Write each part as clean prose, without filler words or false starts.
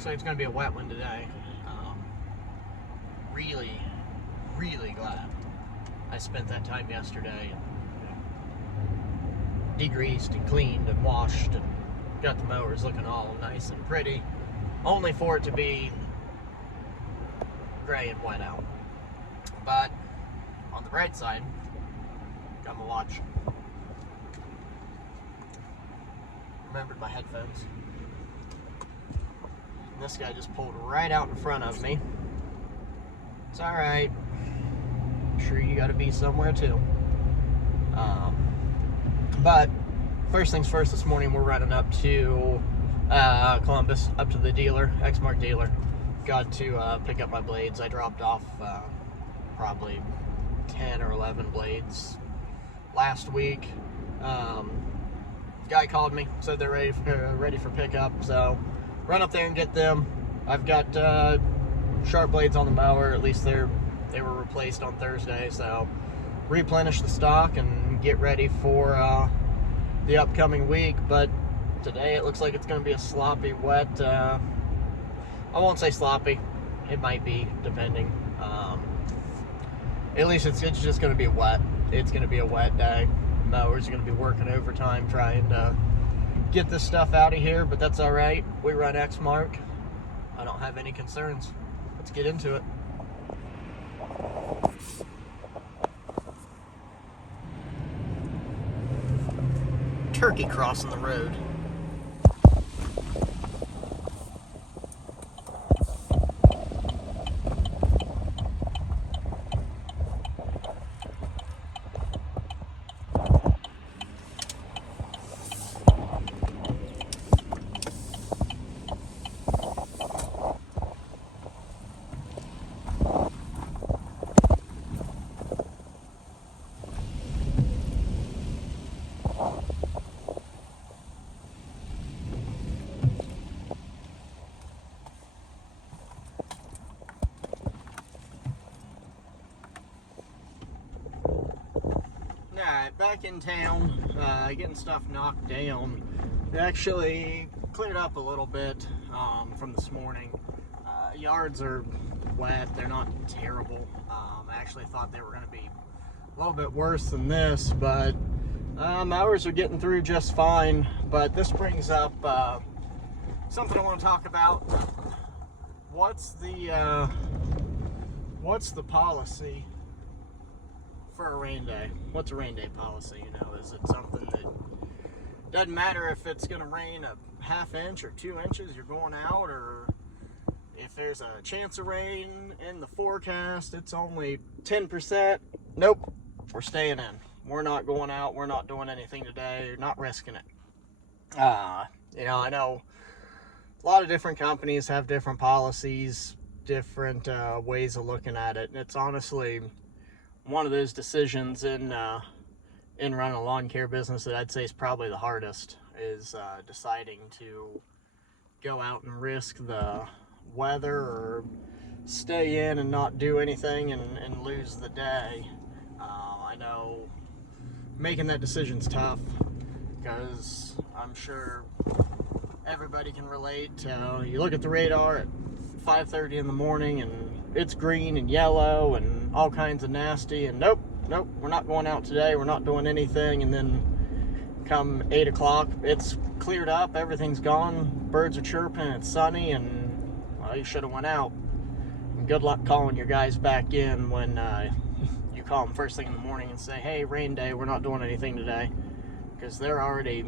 looks like it's going to be a wet one today. Really, really glad I spent that time yesterday and degreased and cleaned and washed and got the mowers looking all nice and pretty, only for it to be gray and wet out. But on the bright side, got my watch. Remembered my headphones. And this guy just pulled right out in front of me. It's alright. I'm sure you gotta be somewhere too. But first things first, this morning we're running up to Columbus, up to the dealer, Exmark dealer. Got to pick up my blades. I dropped off probably 10 or 11 blades last week. Guy called me, said they're ready for pickup, so run up there and get them. I've got sharp blades on the mower. At least they were replaced on Thursday, so replenish the stock and get ready for the upcoming week. But today it looks like it's going to be a sloppy, wet, I won't say sloppy, it might be, depending. At least it's just going to be wet. It's going to be a wet day. Mowers are going to be working overtime trying to get this stuff out of here, but that's all right. We run Exmark. I don't have any concerns. Let's get into it. Turkey crossing the road. Alright, back in town, getting stuff knocked down. It actually cleared up a little bit from this morning. Yards are wet, they're not terrible. I actually thought they were going to be a little bit worse than this, but mowers are getting through just fine. But this brings up something I want to talk about. What's the policy for a rain day? What's a rain day policy? You know, is it something that doesn't matter if it's going to rain a half inch or 2 inches, you're going out, or if there's a chance of rain in the forecast, it's only 10%? Nope, we're staying in. We're not going out. We're not doing anything today. You're not risking it. You know, I know a lot of different companies have different policies, different ways of looking at it, and it's honestly one of those decisions in running a lawn care business that I'd say is probably the hardest, is deciding to go out and risk the weather or stay in and not do anything and lose the day. I know making that decision's tough, because I'm sure everybody can relate. You look at the radar at 5:30 in the morning and it's green and yellow and all kinds of nasty, and nope, we're not going out today, we're not doing anything, and then come 8 o'clock, it's cleared up, everything's gone, birds are chirping, it's sunny, and well, you should have went out. And good luck calling your guys back in when you call them first thing in the morning and say, hey, rain day, we're not doing anything today, because they're already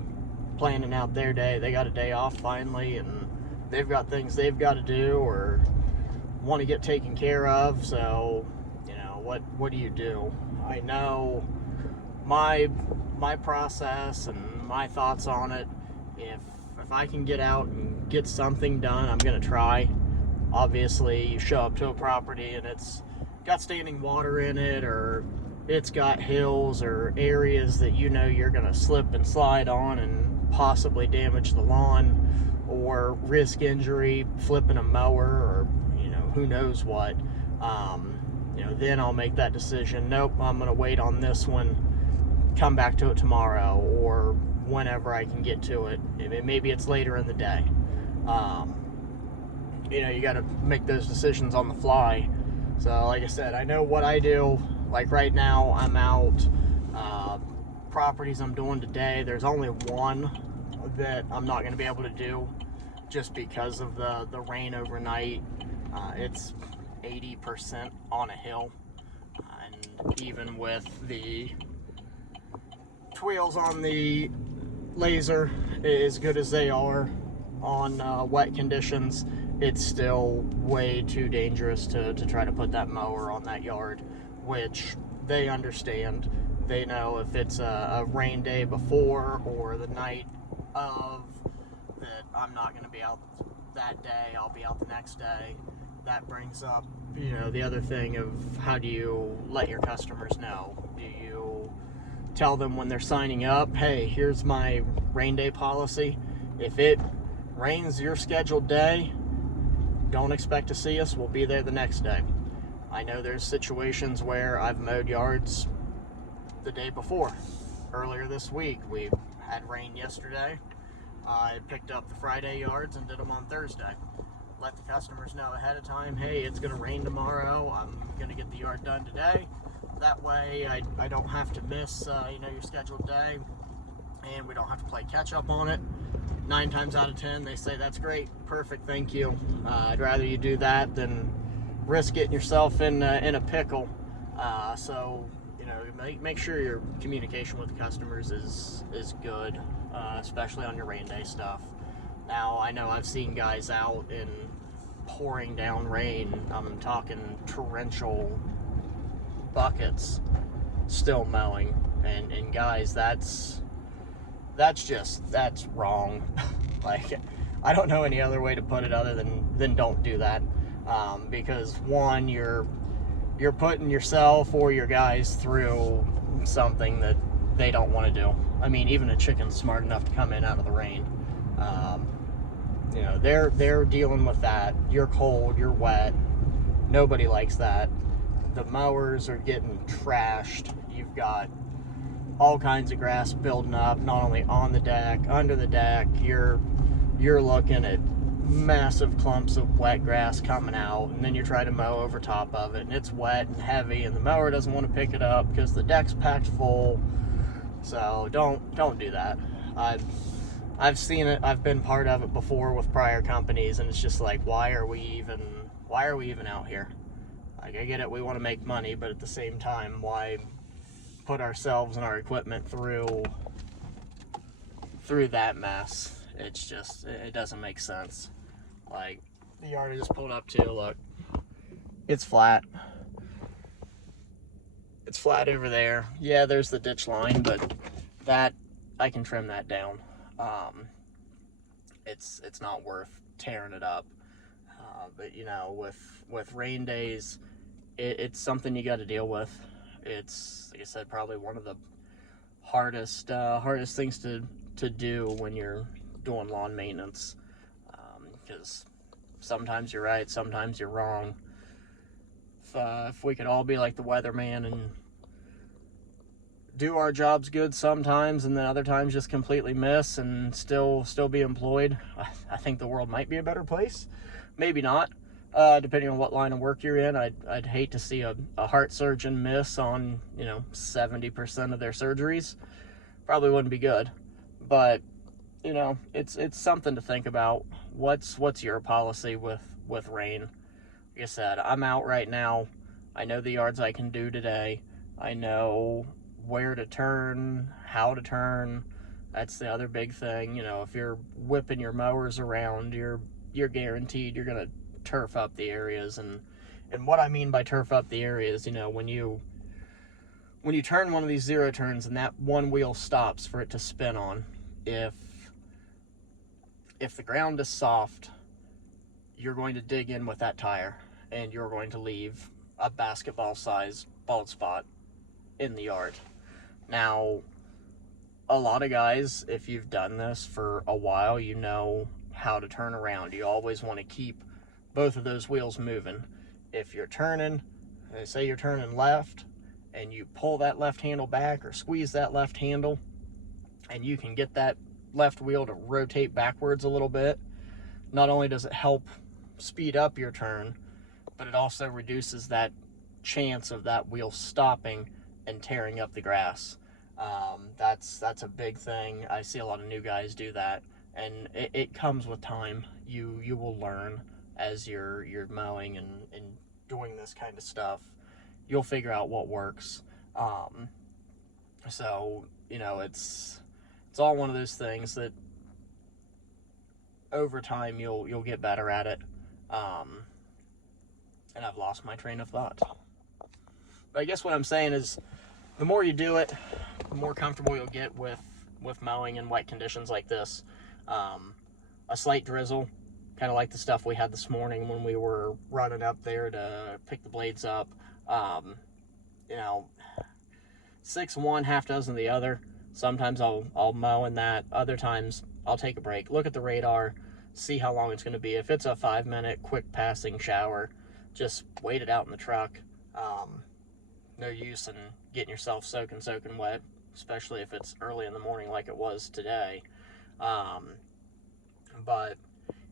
planning out their day. They got a day off finally, and they've got things they've got to do or want to get taken care of. So, you know, what do you do? I know my process and my thoughts on it. If I can get out and get something done, I'm gonna try. Obviously, you show up to a property and it's got standing water in it, or it's got hills or areas that you know you're gonna slip and slide on and possibly damage the lawn or risk injury, flipping a mower, or you know, who knows what. You know, then I'll make that decision. Nope, I'm gonna wait on this one, come back to it tomorrow, or whenever I can get to it. Maybe it's later in the day. you got to make those decisions on the fly. So like I said, I know what I do. Like right now, I'm out. Properties I'm doing today, there's only one that I'm not going to be able to do just because of the rain overnight. It's 80% on a hill, and even with the wheels on the laser as good as they are on wet conditions, it's still way too dangerous to try to put that mower on that yard, which they understand. They know if it's a rain day before or the night of, that I'm not going to be out that day, I'll be out the next day. That brings up, the other thing of how do you let your customers know? Do you tell them when they're signing up, hey, here's my rain day policy. If it rains your scheduled day, don't expect to see us. We'll be there the next day. I know there's situations where I've mowed yards the day before. Earlier this week, we had rain yesterday. I picked up the Friday yards and did them on Thursday. Let the customers know ahead of time, hey, it's going to rain tomorrow. I'm going to get the yard done today. That way I don't have to miss your scheduled day, and we don't have to play catch up on it. 9 times out of 10 they say that's great, perfect, thank you. I'd rather you do that than risk getting yourself in a pickle. So make sure your communication with the customers is good, especially on your rain day stuff. Now I know I've seen guys out in pouring down rain. I'm talking torrential buckets still mowing, and guys, that's wrong. Like, I don't know any other way to put it other than don't do that, because one, you're putting yourself or your guys through something that they don't want to do. I mean, even a chicken's smart enough to come in out of the rain. They're dealing with that. You're cold, you're wet. Nobody likes that. The mowers are getting trashed. You've got all kinds of grass building up, not only on the deck, under the deck. You're looking at massive clumps of wet grass coming out, and then you try to mow over top of it, and it's wet and heavy, and the mower doesn't want to pick it up because the deck's packed full. So don't do that. I've seen it. I've been part of it before with prior companies, and it's just like, why are we even out here? Like, I get it, we want to make money, but at the same time, why put ourselves and our equipment through that mess? It's just, it doesn't make sense. Like, the yard I just pulled up to, look, it's flat. It's flat over there. Yeah, there's the ditch line, but that, I can trim that down. It's not worth tearing it up. But with rain days, it's something you got to deal with. It's, like I said, probably one of the hardest things to do when you're doing lawn maintenance, because sometimes you're right, sometimes you're wrong. If we could all be like the weatherman and do our jobs good sometimes, and then other times just completely miss and still be employed, I think the world might be a better place. Maybe not, depending on what line of work you're in. I'd hate to see a heart surgeon miss on 70% of their surgeries. Probably wouldn't be good, but it's something to think about. What's your policy with rain? Like I said, I'm out right now. I know the yards I can do today. I know where to turn, how to turn. That's the other big thing. If you're whipping your mowers around, you're guaranteed you're gonna turf up the areas. And what I mean by turf up the areas, when you turn one of these zero turns and that one wheel stops for it to spin on, if the ground is soft, you're going to dig in with that tire, and you're going to leave a basketball-sized bald spot in the yard. Now, a lot of guys, if you've done this for a while, you know how to turn around. You always want to keep both of those wheels moving. If you're turning, say you're turning left, and you pull that left handle back or squeeze that left handle, and you can get that left wheel to rotate backwards a little bit, not only does it help speed up your turn, but it also reduces that chance of that wheel stopping and tearing up the grass. That's a big thing. I see a lot of new guys do that, and it comes with time. You will learn as you're mowing and doing this kind of stuff. You'll figure out what works. So it's all one of those things that over time you'll get better at it. And I've lost my train of thought. But I guess what I'm saying is, the more you do it, the more comfortable you'll get with mowing in wet conditions like this. A slight drizzle, kind of like the stuff we had this morning when we were running up there to pick the blades up. 6 one, half dozen the other. Sometimes I'll mow in that. Other times I'll take a break, look at the radar, see how long it's going to be. If it's a 5-minute quick passing shower, just wait it out in the truck. No use in getting yourself soaking wet, especially if it's early in the morning like it was today. But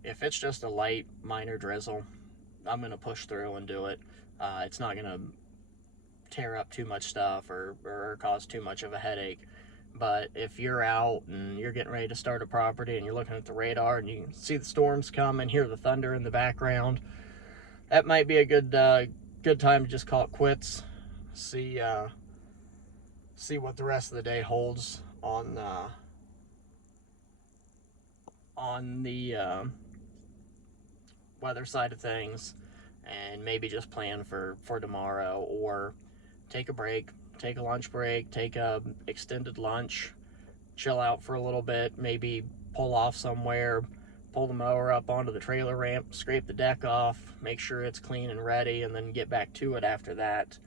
if it's just a light, minor drizzle, I'm going to push through and do it. It's not going to tear up too much stuff or cause too much of a headache. But if you're out and you're getting ready to start a property and you're looking at the radar and you see the storms come and hear the thunder in the background, that might be a good time to just call it quits. See what the rest of the day holds on the weather side of things, and maybe just plan for tomorrow, or take a break, take a lunch break, take a extended lunch, chill out for a little bit, maybe pull off somewhere, pull the mower up onto the trailer ramp, scrape the deck off, make sure it's clean and ready, and then get back to it after that.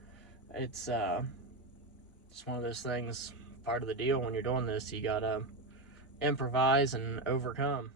It's one of those things, part of the deal when you're doing this. You gotta improvise and overcome.